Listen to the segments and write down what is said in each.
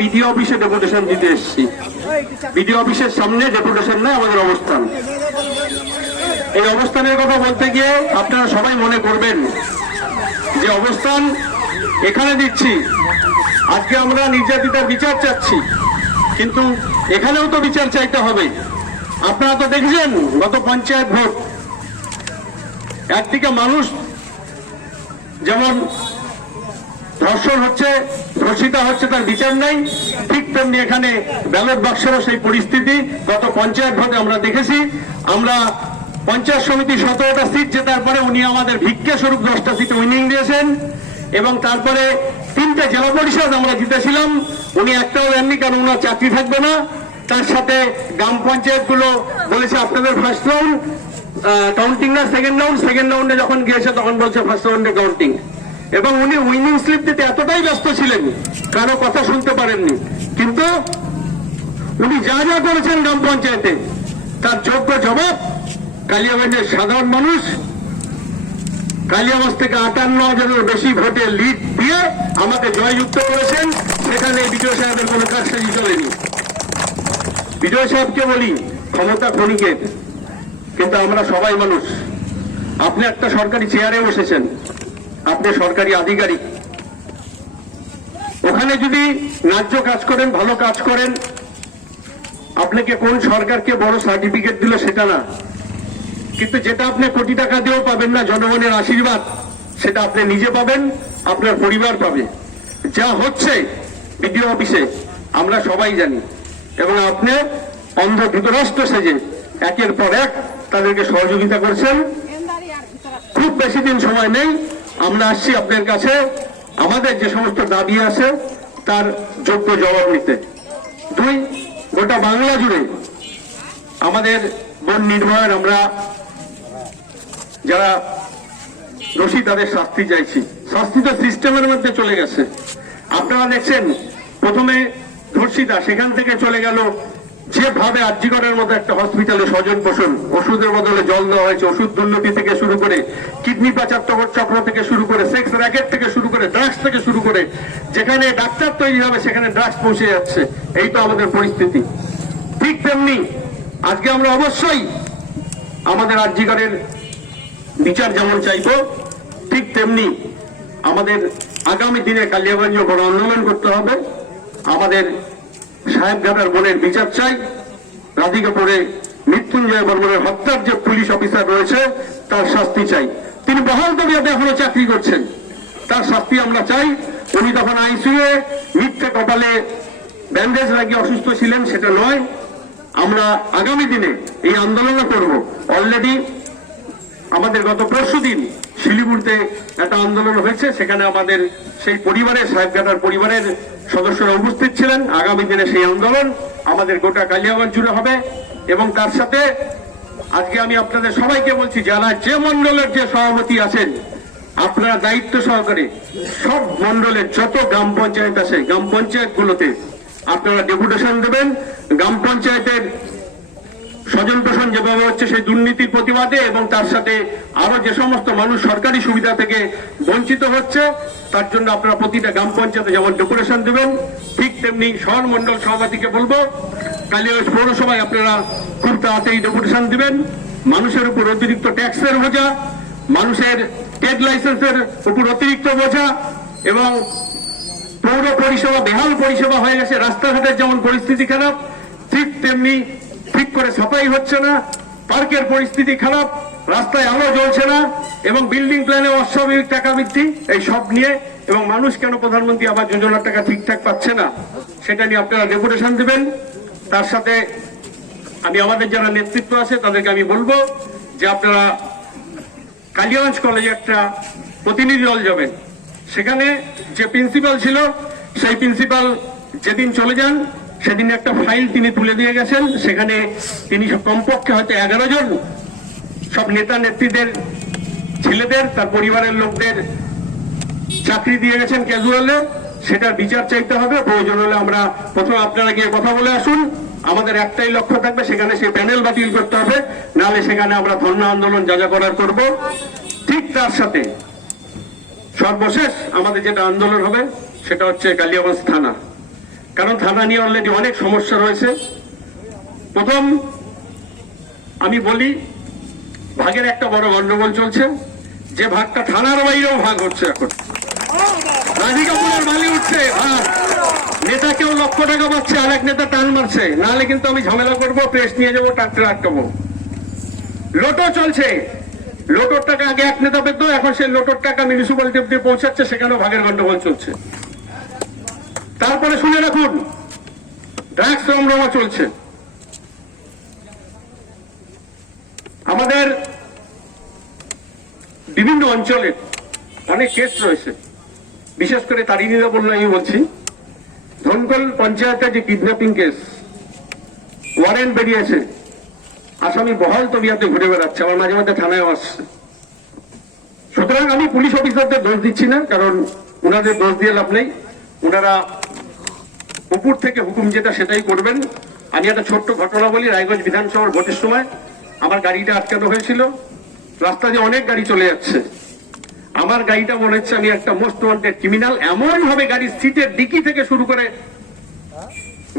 BDO অফিসে deputation দিতে এসেছি। বিডিও অফিসের সামনে ডেপুটেশন নয়, আমাদের অবস্থান। এই অবস্থানের কথা বলতে গিয়ে আপনারা সবাই মনে করবেন যে অবস্থান এখানে দিচ্ছি। আজকে আমরা নির্যাতিতার বিচার চাচ্ছি, কিন্তু এখানেও তো বিচার চাইতে হবে। আপনারা তো দেখছেন গত পঞ্চায়েত ভোট। একদিকে মানুষ যেমন ধর্ষণ হচ্ছে, ধর্ষিতা হচ্ছে তার বিচার নাই। ঠিক তেমনি এখানে ব্যালট বাক্সেরও সেই পরিস্থিতি, গত পঞ্চায়েত ভোটে আমরা দেখেছি। আমরা পঞ্চায়েত সমিতি সতেরোটা সিট জেতার পরে উনি আমাদের ভিক্ষা স্বরূপ দশটা সিট উইনিং দিয়েছেন। এবং তারপরে তিনটে জেলা পরিষদ আমরা জিতেছিলাম। উনি একটাও দেননি, কারণ ওনার চাকরি থাকবে না। তার সাথে গ্রাম পঞ্চায়েতগুলো বলেছে, আপনাদের ফার্স্ট রাউন্ড কাউন্টিং না সেকেন্ড রাউন্ড সেকেন্ড রাউন্ডে যখন গিয়েছে, তখন বলছে ফার্স্ট রাউন্ডে কাউন্টিং এবং উনি উইনিং স্লিপ দিতে এতটাই ব্যস্ত ছিলেন, কারও কথা শুনতে পারেননি। কিন্তু উনি যা যা করেছেন গ্রাম পঞ্চায়েতে, তার যোগ্য জবাব কালিয়াগঞ্জের সাধারণ মানুষ কালিয়াগঞ্জ থেকে আটান্ন হাজারের বেশি ভোটে লিড দিয়ে আমাকে জয়যুক্ত করেছেন। সেখানে বিজয় সাহেবের কোনো কারসাজি চলেনি। বিজয় সাহেবকে বলি ক্ষমতা ক্ষণিকের, কিন্তু আমরা সবাই মানুষ। আপনি একটা সরকারি চেয়ারে বসেছেন। আপনি সরকারি আধিকারিক। ওখানে যদি ন্যায্য কাজ করেন, ভালো কাজ করেন, আপনাকে কোন সরকারকে বড় সার্টিফিকেট দিল সেটা না। কিন্তু যেটা আপনি কোটি টাকা দিয়েও পাবেন না, জনগণের আশীর্বাদ, সেটা আপনি নিজে পাবেন, আপনার পরিবার পাবে। যা হচ্ছে বিডিও অফিসে, আমরা সবাই জানি। এবং আপনি অন্ধ ধৃতরাষ্ট্র সেজে একের পর এক তাদেরকে সহযোগিতা করছেন। খুব বেশি দিন সময় নেই আমরা আসছি আপনার কাছে। আমাদের যে সমস্ত দাবি আছে, তার যোগ্য জবাব নিতে। দুই, গোটা বাংলা জুড়ে আমাদের বন নির্ভয়ের আমরা যারা দোষী, তাদের শাস্তি চাইছি। শাস্তি তো সিস্টেমের মধ্যে চলে গেছে। আপনারা দেখছেন, প্রথমে ধর্ষিতা সেখান থেকে চলে গেল যেভাবে আর্যিকরের মতো একটা হসপিটালে স্বজন পোষণ ওষুধের বদলে জল দেওয়া হয়েছে। ওষুধ দুর্নীতি থেকে শুরু করে কিডনি পাচার চক্র থেকে শুরু করে সেক্স র্যাকেট থেকে শুরু করে ড্রাগস থেকে শুরু করে যেখানে ডাক্তার তৈরি হবে, সেখানে ড্রাগস পৌঁছে যাচ্ছে। এই তো আমাদের পরিস্থিতি। ঠিক তেমনি আজকে আমরা অবশ্যই আমাদের আর্যিকরের বিচার যেমন চাইব, ঠিক তেমনি আমাদের আগামী দিনে কালিয়াগঞ্জ বড় আন্দোলন করতে হবে। আমাদের সাহেবঘাটার বোনের বিচার চাই। রাধিকাপুরে মৃত্যুঞ্জয় বর্মনের হত্যার যে পুলিশ অফিসার রয়েছে, তার শাস্তি চাই। তিনি বহাল তবিয়াতে এখনও চাকরি করছেন। তার শাস্তি আমরা চাই। উনি তখন আইসিইউ মিথ্যে কপালে ব্যান্ডেজ লাগিয়ে অসুস্থ ছিলেন, সেটা নয়। আমরা আগামী দিনে এই আন্দোলনও করব। অলরেডি আমাদের গত পরশু দিন শিলিগুড়িতে একটা আন্দোলন হয়েছে। সেখানে আমাদের সেই পরিবারের সাহেবঘাটার পরিবারের সদস্যরা উপস্থিত ছিলেন। আগামী দিনে সেই আন্দোলন আমাদের গোটা কালিয়াগঞ্জ জুড়ে হবে এবং তার সাথে আজকে আমি আপনাদের সবাইকে বলছি, যারা যে মন্ডলের যে সভাপতি আছেন, আপনারা দায়িত্ব সহকারে সব মন্ডলের যত গ্রাম পঞ্চায়েত আছে, গ্রাম পঞ্চায়েত গুলোতে আপনারা ডেপুটেশন দেবেন। গ্রাম পঞ্চায়েতের স্বজন পোষণ যেভাবে হচ্ছে, সেই দুর্নীতির প্রতিবাদে এবং তার সাথে আরও যে সমস্ত মানুষ সরকারি সুবিধা থেকে বঞ্চিত হচ্ছে তার জন্য আপনারা প্রতিটা গ্রাম পঞ্চায়েতে যেমন ডেকোরেশন দেবেন, ঠিক তেমনি শহর মন্ডল সভাপতিকে বলব কালিয়াগঞ্জ পৌরসভায় আপনারা খুব তাড়াতাড়ি ডেপুটেশন দিবেন। মানুষের উপর অতিরিক্ত ট্যাক্সের বোঝা, মানুষের ট্রেড লাইসেন্সের উপর অতিরিক্ত বোঝা, এবং পৌর পরিষেবা, বেহাল পরিষেবা হয়ে গেছে, রাস্তাঘাটের যেমন পরিস্থিতি খারাপ, ঠিক তেমনি ঠিক করে সাফাই হচ্ছে না, পার্কের পরিস্থিতি খারাপ, রাস্তায় আলো জ্বলছে না। এবং বিল্ডিং প্ল্যানে অস্বাভাবিক টাকা বৃদ্ধি, এই সব নিয়ে, এবং মানুষ কেন প্রধানমন্ত্রী আবার যোজনার টাকা ঠিকঠাক পাচ্ছে না? সেটা নিয়ে আপনারা ডেপুটেশন দেবেন। তার সাথে আমি, আমাদের যারা নেতৃত্ব আছে, তাদেরকে আমি বলব যে আপনারা কালিয়াগঞ্জ কলেজে একটা প্রতিনিধি দল যাবেন। সেখানে যে প্রিন্সিপাল ছিল, সেই প্রিন্সিপাল যেদিন চলে যান, সেদিন একটা ফাইল তিনি তুলে দিয়ে গেছেন। সেখানে তিনি কমপক্ষে হয়তো এগারো জন সব নেতা নেত্রীদের ছেলেদের, তার পরিবারের লোকদের চাকরি দিয়ে গেছেন ক্যাজুয়ালে সেটার বিচার চাইতে হবে। প্রয়োজন হলে আমরা প্রথমে আপনারা গিয়ে কথা বলে আসুন। আমাদের একটাই লক্ষ্য থাকবে, সেখানে সেই প্যানেল বাতিল করতে হবে। নাহলে সেখানে আমরা ধর্ণা আন্দোলন যা যা করার করব। ঠিক তার সাথে সর্বশেষ আমাদের যেটা আন্দোলন হবে, সেটা হচ্ছে কালিয়াগঞ্জ থানা। কারণ থানা নিয়ে অলরেডি অনেক সমস্যা রয়েছে। প্রথম আমি বলি, ভাগের একটা বড় গন্ডগোল চলছে। যে ভাগটা থানার বাইরেও ভাগ হচ্ছে এখন। রাজি কাপুরের মালি উঠছে ভাগ নেতা কেউ লক্ষ টাকা পাচ্ছে, আর এক নেতা টান মারছে। নাহলে কিন্তু আমি ঝামেলা করব প্রেস নিয়ে যাব, ট্রাক্টর আটকাবো। লোটো চলছে। লোটোর টাকা আগে এক নেতা পেত, এখন সেই লোটোর টাকা মিউনিসিপালিটি অব্দি পৌঁছাচ্ছে, সেখানেও ভাগের গন্ডগোল চলছে। তারপরে শুনে রাখুন, ড্রাগস রমরমা চলছে। আমাদের বিভিন্ন অঞ্চলে অনেক কেস রয়েছে। বিশেষ করে তারিণীরা বলল আমি বলছি, ধনকল পঞ্চায়েতের যে কিডন্যাপিং কেস ওয়ারেন্ট বেরিয়েছে, আসামি বহাল তবিয়াতে ঘুরে বেড়াচ্ছে আমার মাঝে মাঝে থানায় আসছে। সুতরাং আমি পুলিশ অফিসারদের দোষ দিচ্ছি না, কারণ ওনাদের দোষ দিয়ে লাভ নেই। ওনারা উপর থেকে হুকুম যেটা সেটাই করবেন। আমি একটা ছোট্ট ঘটনা বলি, রায়গঞ্জ বিধানসভার ভোটের সময় আমার গাড়িটা আটকানো হয়েছিল। রাস্তা দিয়ে অনেক গাড়ি চলে যাচ্ছে। আমার গাড়িটা মনে হচ্ছে আমি একটা মোস্ট ওয়ান্টেড ক্রিমিনাল। এমন ভাবে গাড়ির সিটের ডিকি থেকে শুরু করে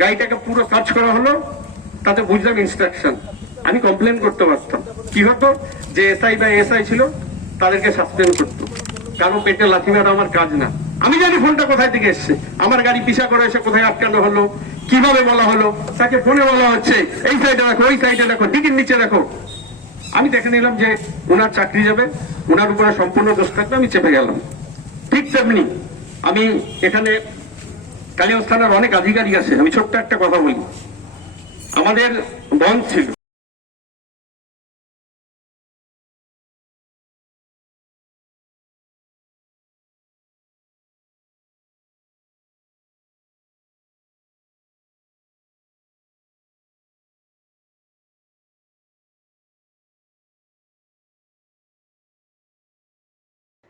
গাড়িটাকে পুরো সার্চ করা হলো, তাতে বুঝলাম ইনস্ট্রাকশন আমি কমপ্লেন করতে পারতাম। কি হতো? যে এসআই বা এসআই ছিল, তাদেরকে সাসপেন্ড করতো। কারও পেটে লাথি মারা আমার কাজ না। আমি জানি ফোনটা কোথায় থেকে এসছে। আমার গাড়ি পিছা করে এসে কোথায় আটকানো হলো? কীভাবে বলা হলো? তাকে ফোনে বলা হচ্ছে, এই সাইডে রাখো, ওই সাইডে রাখো, ডিকির নিচে রাখো। আমি দেখে নিলাম যে ওনার চাকরি যাবে, ওনার উপরে সম্পূর্ণ দোষ থাকবে, আমি চেপে গেলাম। ঠিক তেমনি আমি এখানে কালিয়াস থানার অনেক আধিকারিক আছে, আমি ছোট্ট একটা কথা বলি। আমাদের বন ছিল।